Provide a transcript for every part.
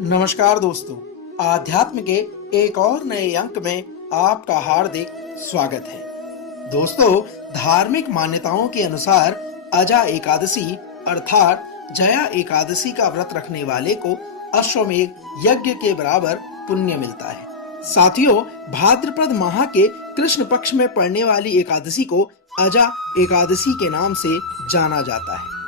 नमस्कार दोस्तों, आध्यात्म के एक और नए अंक में आपका हार्दिक स्वागत है। दोस्तों, धार्मिक मान्यताओं के अनुसार अजा एकादशी अर्थात जया एकादशी का व्रत रखने वाले को अश्वमेध यज्ञ के बराबर पुण्य मिलता है। साथियों, भाद्रपद माह के कृष्ण पक्ष में पड़ने वाली एकादशी को अजा एकादशी के नाम से जाना जाता है।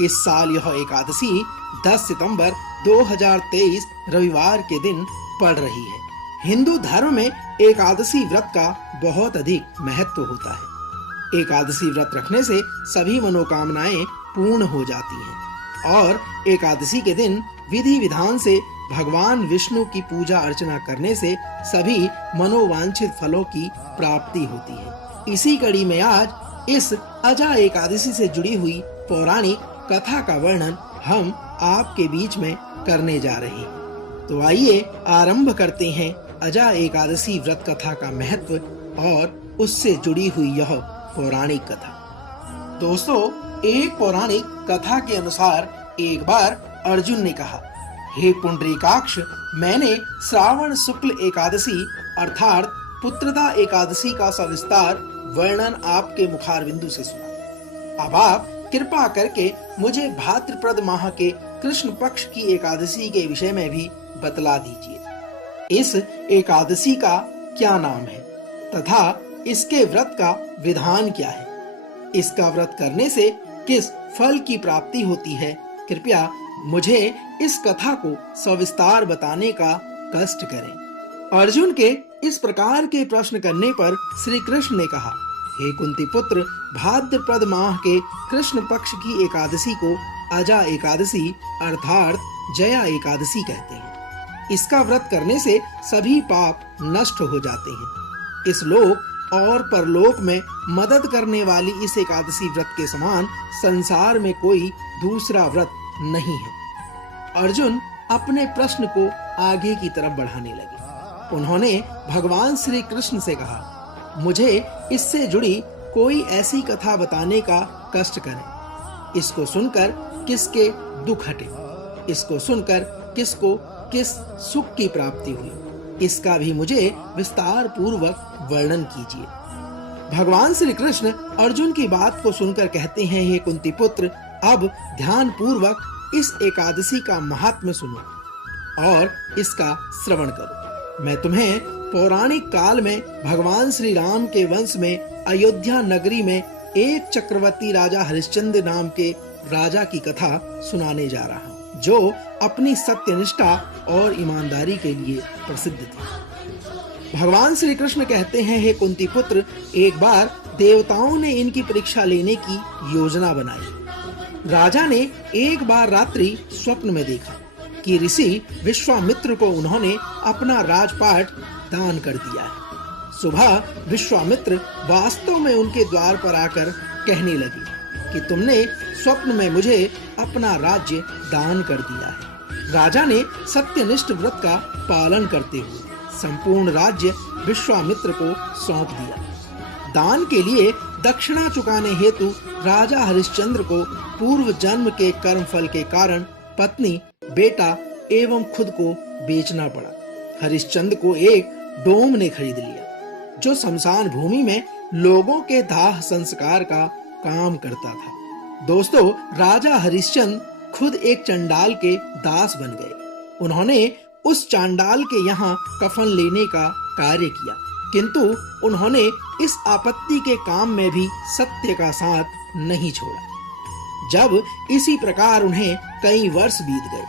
इस साल यह एकादशी 10 सितंबर 2023 रविवार के दिन पड़ रही है। हिंदू धर्म में एकादशी व्रत का बहुत अधिक महत्व होता है। एकादशी व्रत रखने से सभी मनोकामनाएं पूर्ण हो जाती हैं और एकादशी के दिन विधि विधान से भगवान विष्णु की पूजा अर्चना करने से सभी मनोवांछित फलों की प्राप्ति होती है। इसी कड़ी में आज इस अजा एकादशी से जुड़ी हुई पौराणिक कथा का वर्णन हम आपके बीच में करने जा रहे हैं। तो आइए आरंभ करते हैं अजा एकादशी व्रत कथा का महत्व और उससे जुड़ी हुई यह पौराणिक कथा। दोस्तों, एक पौराणिक कथा के अनुसार एक बार अर्जुन ने कहा, हे पुंडरीकाक्ष, मैंने श्रावण शुक्ल एकादशी अर्थात पुत्रदा एकादशी का सविस्तार वर्णन आपके मुखारविंदु से सुना। अब आप कृपा करके मुझे भाद्रपद माह के कृष्ण पक्ष की एकादशी के विषय में भी बतला दीजिए। इस एकादशी का क्या नाम है तथा इसके व्रत का विधान क्या है? इसका व्रत करने से किस फल की प्राप्ति होती है? कृपया मुझे इस कथा को सविस्तार बताने का कष्ट करें। अर्जुन के इस प्रकार के प्रश्न करने पर श्री कृष्ण ने कहा, हे कुंती पुत्र, भाद्रपद माह के कृष्ण पक्ष की एकादशी को अजा एकादशी अर्थात जया एकादशी कहते हैं। इसका व्रत करने से सभी पाप नष्ट हो जाते हैं। इस लोक और परलोक में मदद करने वाली इस एकादशी व्रत के समान संसार में कोई दूसरा व्रत नहीं है। अर्जुन अपने प्रश्न को आगे की तरफ बढ़ाने लगे। उन्होंने भगवान श्री कृष्ण से कहा, मुझे इससे जुड़ी कोई ऐसी कथा बताने का कष्ट करें। इसको सुनकर किसके दुख हटे, इसको सुनकर किसको किस सुख की प्राप्ति हुई, इसका भी मुझे विस्तार पूर्वक वर्णन कीजिए। भगवान श्री कृष्ण अर्जुन की बात को सुनकर कहते हैं, हे कुंती पुत्र, अब ध्यान पूर्वक इस एकादशी का महात्म्य सुनो और इसका श्रवण करो। मैं तुम्हें पौराणिक काल में भगवान श्री राम के वंश में अयोध्या नगरी में एक चक्रवर्ती राजा हरिश्चंद्र नाम के राजा की कथा सुनाने जा रहा हूँ, जो अपनी सत्यनिष्ठा और ईमानदारी के लिए प्रसिद्ध थे। भगवान श्री कृष्ण कहते हैं, हे कुंती पुत्र, एक बार देवताओं ने इनकी परीक्षा लेने की योजना बनाई। राजा ने एक बार रात्रि स्वप्न में देखा कि ऋषि विश्वामित्र को उन्होंने अपना राजपाट दान कर दिया है। सुबह विश्वामित्र वास्तव में उनके द्वार पर आकर कहने लगे कि तुमने स्वप्न में मुझे अपना राज्य दान कर दिया है। राजा ने सत्यनिष्ठ व्रत का पालन करते हुए संपूर्ण राज्य विश्वामित्र को सौंप दिया। दान के लिए दक्षिणा चुकाने हेतु राजा हरिश्चंद्र को पूर्व जन्म के कर्म फल के कारण पत्नी, बेटा एवं खुद को बेचना पड़ा। हरिश्चंद्र को एक डोम ने खरीद लिया, जो शमशान भूमि में लोगों के दाह संस्कार का काम करता था। दोस्तों, राजा हरिश्चंद्र खुद एक चंडाल के दास बन गए। उन्होंने उस चांडाल के यहाँ कफन लेने का कार्य किया, किंतु उन्होंने इस आपत्ति के काम में भी सत्य का साथ नहीं छोड़ा। जब इसी प्रकार उन्हें कई वर्ष बीत गए,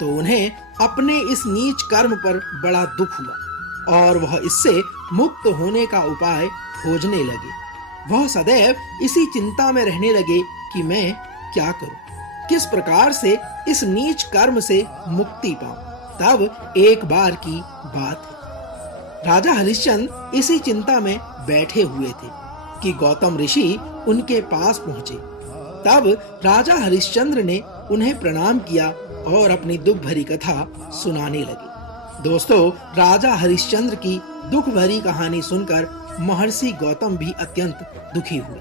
तो उन्हें अपने इस नीच कर्म पर बड़ा दुख हुआ और वह इससे मुक्त होने का उपाय खोजने लगे। वह सदैव इसी चिंता में रहने लगे कि मैं क्या करूं, किस प्रकार से इस नीच कर्म से मुक्ति पाऊं। तब एक बार की बात है, राजा हरिश्चंद्र इसी चिंता में बैठे हुए थे कि गौतम ऋषि उनके पास पहुंचे। तब राजा हरिश्चंद्र ने उन्हें प्रणाम किया और अपनी दुख भरी कथा सुनाने लगे। दोस्तों, राजा हरिश्चंद्र की दुख भरी कहानी सुनकर महर्षि गौतम भी अत्यंत दुखी हुए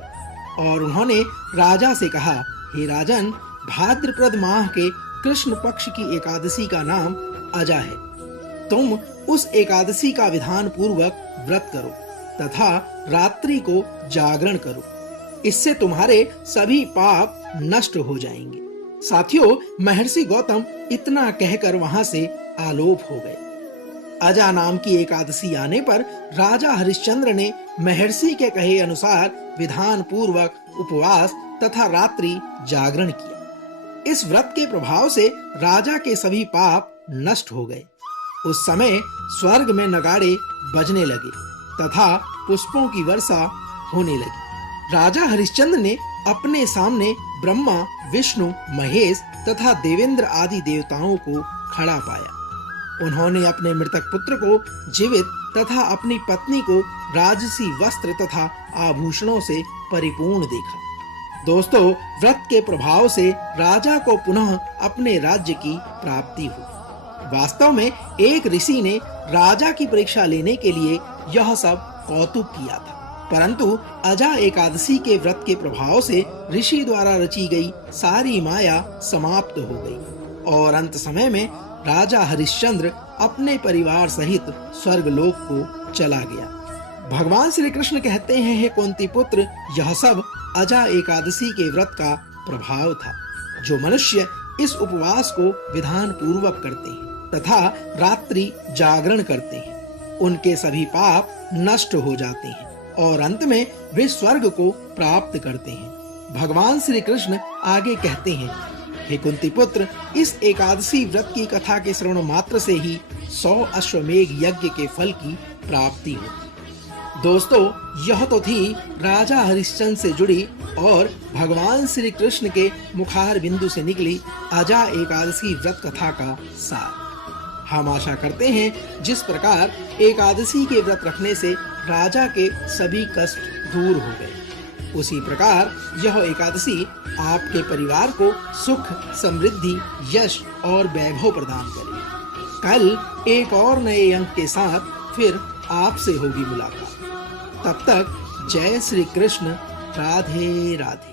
और उन्होंने राजा से कहा, हे राजन, भाद्रपद माह के कृष्ण पक्ष की एकादशी का नाम अजा है। तुम उस एकादशी का विधान पूर्वक व्रत करो तथा रात्रि को जागरण करो। इससे तुम्हारे सभी पाप नष्ट हो जाएंगे। साथियों, महर्षि गौतम इतना कहकर वहां से आलोप हो गए। अजा नाम की एकादशी आने पर राजा हरिश्चंद्र ने महर्षि के कहे अनुसार विधान पूर्वक उपवास तथा रात्रि जागरण किया। इस व्रत के प्रभाव से राजा के सभी पाप नष्ट हो गए। उस समय स्वर्ग में नगाड़े बजने लगे तथा पुष्पों की वर्षा होने लगी। राजा हरिश्चंद्र ने अपने सामने ब्रह्मा, विष्णु, महेश तथा देवेंद्र आदि देवताओं को खड़ा पाया। उन्होंने अपने मृतक पुत्र को जीवित तथा अपनी पत्नी को राजसी वस्त्र तथा आभूषणों से परिपूर्ण देखा। दोस्तों, व्रत के प्रभाव से राजा को पुनः अपने राज्य की प्राप्ति हुई। वास्तव में एक ऋषि ने राजा की परीक्षा लेने के लिए यह सब कौतुक किया था, परंतु अजा एकादशी के व्रत के प्रभाव से ऋषि द्वारा रची गई सारी माया समाप्त हो गई और अंत समय में राजा हरिश्चंद्र अपने परिवार सहित स्वर्गलोक को चला गया। भगवान श्री कृष्ण कहते हैं, हे कुंती पुत्र, यह सब अजा एकादशी के व्रत का प्रभाव था। जो मनुष्य इस उपवास को विधान पूर्वक करते हैं तथा रात्रि जागरण करते हैं, उनके सभी पाप नष्ट हो जाते हैं और अंत में वे स्वर्ग को प्राप्त करते हैं। भगवान श्री कृष्ण आगे कहते हैं, हे कुंती पुत्र, इस एकादशी व्रत की कथा के श्रवण मात्र से ही 100 अश्वमेघ यज्ञ के फल की प्राप्ति होती। दोस्तों, यह तो थी राजा हरिश्चंद्र से जुड़ी और भगवान श्री कृष्ण के मुखार बिंदु से निकली अजा एकादशी व्रत कथा का सार। हम आशा करते हैं जिस प्रकार एकादशी के व्रत रखने से राजा के सभी कष्ट दूर हो गए, उसी प्रकार यह एकादशी आपके परिवार को सुख, समृद्धि, यश और वैभव प्रदान करे। कल एक और नए अंक के साथ फिर आपसे होगी मुलाकात। तब तक जय श्री कृष्ण, राधे राधे।